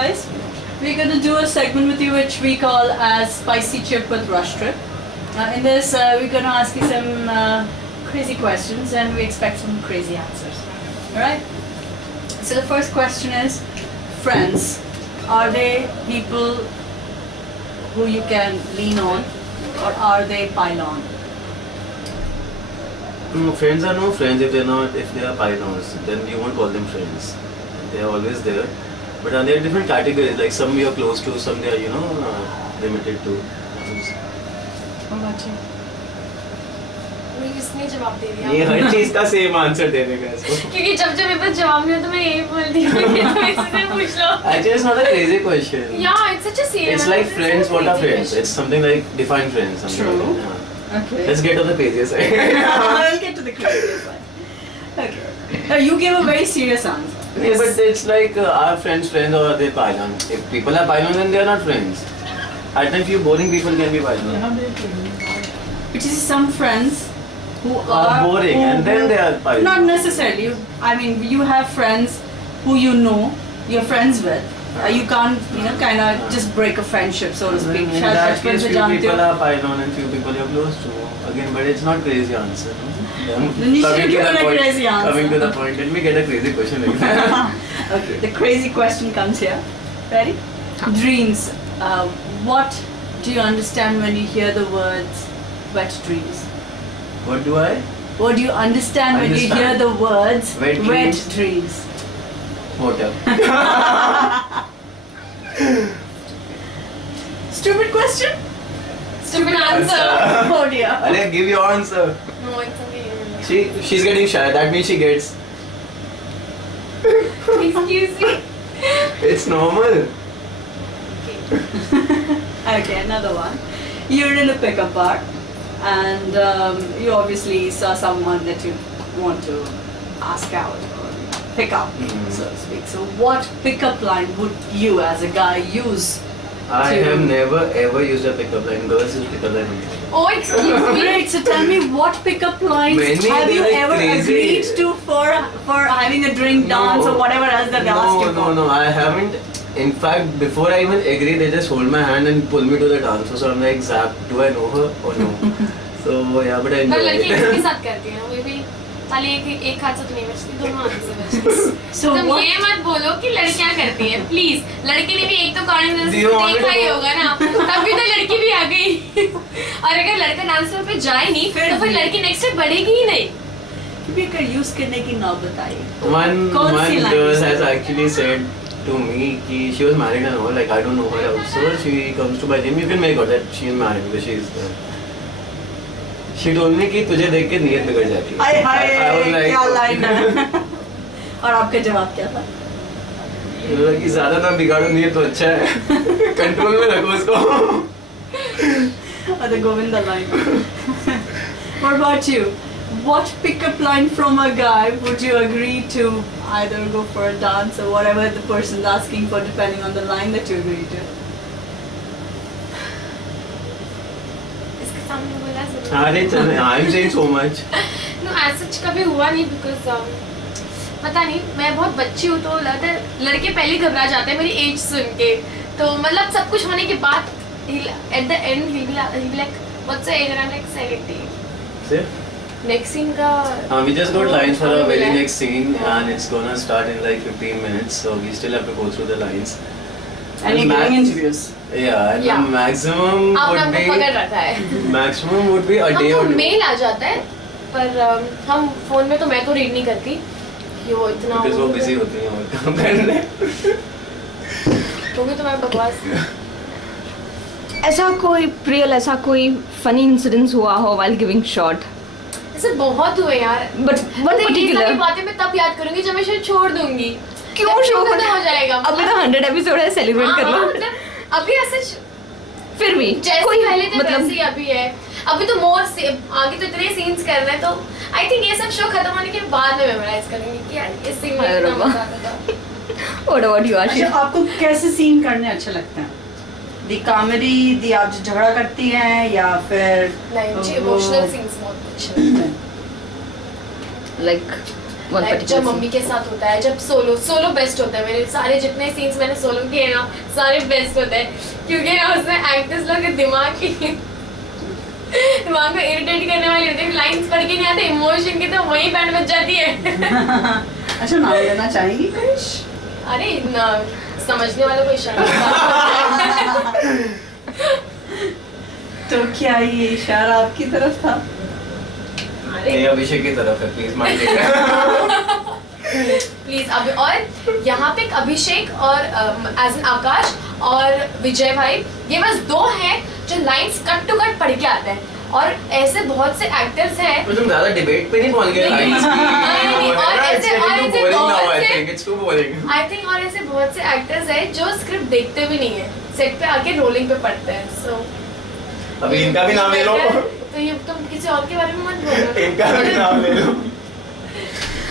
guys, we're going to do a segment with you which we call as Spicy Chip with Rush Trip. In this, we're going to ask you some crazy questions and we expect some crazy answers. Alright? So the first question is, friends, are they people who you can lean on or are they pile on? Friends are no friends if they are pylons, then you won't call them friends. They are always there. But there are different categories, like some you are close to, some they are, limited to. What about you? इसने जवाब दे दिया ये हर चीज का same answer दे देगा इसको क्योंकि जब मेरे पास जवाब नहीं हो तो मैं यही बोलती हूँ तो इससे पूछ लो Actually, it's not a crazy question. Yeah, it's such a serious. It's like friends. What are friends? It's something like define friends. Something True. like that, yeah. Okay. Let's get on the crazier side. I'll get to the crazy side. Okay. Now you gave a very serious answer. Yeah, but it's like are friends or are they pylon? If people are pylon, then they are not friends. At times, few boring people can be pylon. Which is some friends who Are boring and then they are pylon. Not necessarily. I mean, you have friends who you know, you're friends with. You can't, kind of just break a friendship, so to speak. In शायद that बचपन case, से few जानते people हो. are pylon and few people you're close to. Again, but it's not crazy answer. No? Then you should give it a crazy answer. Coming to the point, let me get a crazy question again. Okay, the crazy question comes here. Ready? Dreams. What do you understand when you hear the words wet dreams? What do I? What do you understand when you hear Understand. the words Wet dreams? Water. Stupid question? Stupid answer. Oh dear. Alec, give your answer. No, it's okay. She's getting shy. That means she gets. Excuse me. It's normal. Okay, another one. You're in a pickup bar and you obviously saw someone that you want to ask out or pick up, so to speak. So what pickup line would you as a guy use? I have never ever used a pickup line. Girls use pickup line. Oh, excuse me. Great, so tell me what pickup lines Many, have you they're like ever crazy. agreed to for having a drink, dance or whatever else that they asked you for? No, I haven't. In fact, before I even agree, they just hold my hand and pull me to the dance. So I'm like, Zap, do I know her or no? So yeah, but I enjoy पर लड़की it. इसके साथ करती है वो भी खाली एक हाथ से तो नहीं बचती दोनों हाथ से बचती So तुम what? ये मत बोलो कि लड़कियां करती हैं प्लीज लड़के ने भी एक तो कारण Do you want me देखा to ही go? होगा ना तभी तो लड़की भी आ गई और अगर लड़का डांस फ्लोर पे जाए नहीं फिर तो फिर भी। लड़की नेक्स्ट स्टेप बढ़ेगी ही नहीं Speaker use करने की नौबत आई. One कौन सी line girl is has that? actually said to me कि she was married and all, like I don't know her also. She comes to my gym. You can make out that she is married because she is. She told me कि तुझे देख के नीयत बिगड़ जाती है. हाय I was hi like, क्या line है. और आपका जवाब क्या था? कि ज्यादा ना बिगाड़ो नीयत तो अच्छा है. कंट्रोल में रखो उसको. Or the Govinda line. What about you? What pickup line from a guy would you agree to either go for a dance or whatever the person's asking for, depending on the line that you agree to? इसके सामने बोला जरूर अरे चल, I'm saying so much. No ऐसा सच कभी हुआ नहीं बिकॉज पता नहीं मैं बहुत बच्ची हूँ तो लगता है लड़के पहले घबरा जाते हैं मेरी एज सुन के तो मतलब सब कुछ होने के बाद at the end he'll be like what's your age and I'm like 17 See? Next scene का We just got lines for our very मिला है। next scene and it's gonna start in like 15 minutes, so we still have to go through the lines. And you're giving interviews. Yeah, and Yeah. the maximum आपने would हमको पकड़ be रखा है maximum would be a day हमको or two. Mail आ जाता है पर हम फोन में तो मैं तो रीड नहीं करती कि वो इतना Because वो busy होती हैं और काम करने. क्योंकि तो मैं बकवास ऐसा कोई रियल ऐसा कोई फनी इंसिडेंस हुआ हो while giving shot ऐसे बहुत हुए यार but one पता है, ये particular सारी बातें मैं तब याद करूंगी जब मैं शायद छोड़ दूंगी क्यों जब शो खत्म हो जाएगा अभी तो 100 एपिसोड है सेलिब्रेट हाँ, कर हाँ, लो मतलब अभी ऐसे फिर भी जैसे कोई पहले थे मतलब वैसे ही अभी है अभी तो मोर आगे तो इतने सीन्स कर रहे हैं तो आई थिंक ये सब शो खत्म होने के बाद में मेमोराइज करूंगी कि यार इस सीन में अरे इतना रब्बा। मजा आता था व्हाट अबाउट यू आशीष अच्छा, आपको कैसे सीन करने अच्छे लगते हैं? दी कॉमेडी, दी आप जो झगड़ा करती हैं या फिर नहीं मुझे वो- इमोशनल सीन्स बहुत अच्छे लगते हैं लाइक one Like, particular जब मम्मी scene? के साथ होता है, जब सोलो बेस्ट होता है। मेरे सारे जितने सीन्स मैंने सोलो किए हैं ना, सारे बेस्ट होते हैं, क्योंकि ना उसमें एक्टर्स लोग के दिमाग को इरिटेट करने वाली होती है। लाइंस पढ़ के नहीं आते, इमोशन की तो वहीं बैंड बज जाती है। अच्छा, नाम लेना चाहेंगी कुछ? अरे ना, समझने वालों को इशारा। तो क्या ये इशारा आपकी तरफ था? ये अभिषेक की तरफ है, प्लीज मान लीजिए। प्लीज अभी, और यहाँ पे एक अभिषेक और एज एन आकाश और विजय भाई, ये बस दो हैं जो लाइंस कट टू कट पढ़ के आते हैं। और ऐसे बहुत से एक्टर्स हैं। तो तुम ज्यादा डिबेट पे नहीं पहुंच गए लाइंस की। नहीं, और ऐसे बहुत से- it's too boring. I think और ऐसे बहुत से एक्टर्स हैं जो स्क्रिप्ट देखते भी नहीं है, सेट पे आके रोलिंग पे पढ़ते हैं। सो अभी इनका भी नाम ले लो। तो ये तुम किसी और के बारे में मत बोलो। इनका भी नाम ले लो।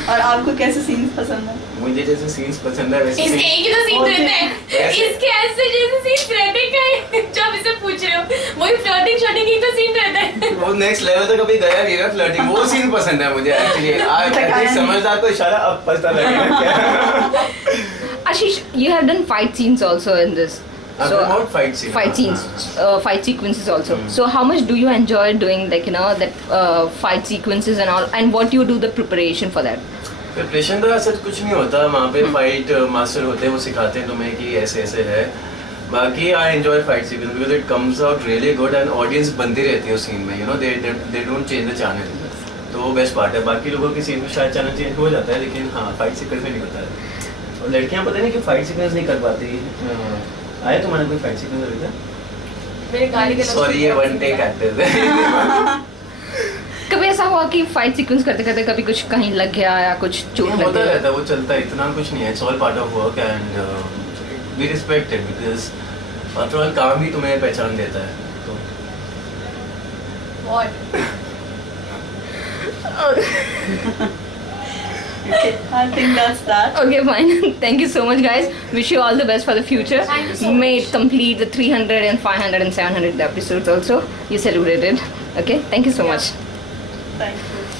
और आपको कैसे सीन्स पसंद है? मुझे जैसे सीन्स पसंद है वैसे इसके एक ही तो सीन और रहते हैं, ऐसे- इसके ऐसे जैसे सीन रहते हैं जो आप इसे पूछ रहे हो, वही फ्लर्टिंग शॉटिंग ही तो सीन रहते हैं। वो नेक्स्ट लेवल तक कभी गया नहीं है फ्लर्टिंग, वो सीन पसंद है मुझे एक्चुअली। आज एक समझदार को इशारा अब पता लगेगा क्या। Ashish, you have done fight scenes also in this. about fight scene. Fight scenes, fight sequences also. So how much do you enjoy doing, like, you know, that fight sequences and all, and what you do the preparation for that? Preparation तो ऐसा कुछ नहीं होता वहाँ पे। Fight master होते हैं, वो सिखाते हैं तुम्हें कि ऐसे ऐसे है। बाकी I enjoy fight sequence because it comes out really good and audience बनती रहती है उस सीन में, you know, they don't change the channel. तो वो बेस्ट पार्ट है। बाकी लोगों की सीन में शायद चैनल चेंज हो जाता है, लेकिन हाँ फाइट सीक्वेंस में नहीं होता है। और लड़कियाँ पता नहीं कि फाइट सीक्वेंस नहीं कर पाती। आया तुम्हारा कोई फाइट सीक्वेंस अभी तक? मेरे गाली के सॉरी, ये वन टेक एक्टर्स है। कभी ऐसा हुआ कि फाइट सीक्वेंस करते करते कभी कुछ कहीं लग गया या कुछ चोट लग होता गया? रहता है, वो चलता है, इतना कुछ नहीं है। It's all part of work and we respect it because after all काम ही तुम्हें पहचान देता है। तो What? Okay, I think that's that. Okay, fine. Thank you so much, guys. Wish you all the best for the future. Thank you so May much. it complete the 300 and 500 and 700 episodes also. You celebrated. Okay, thank you so much. Thank you.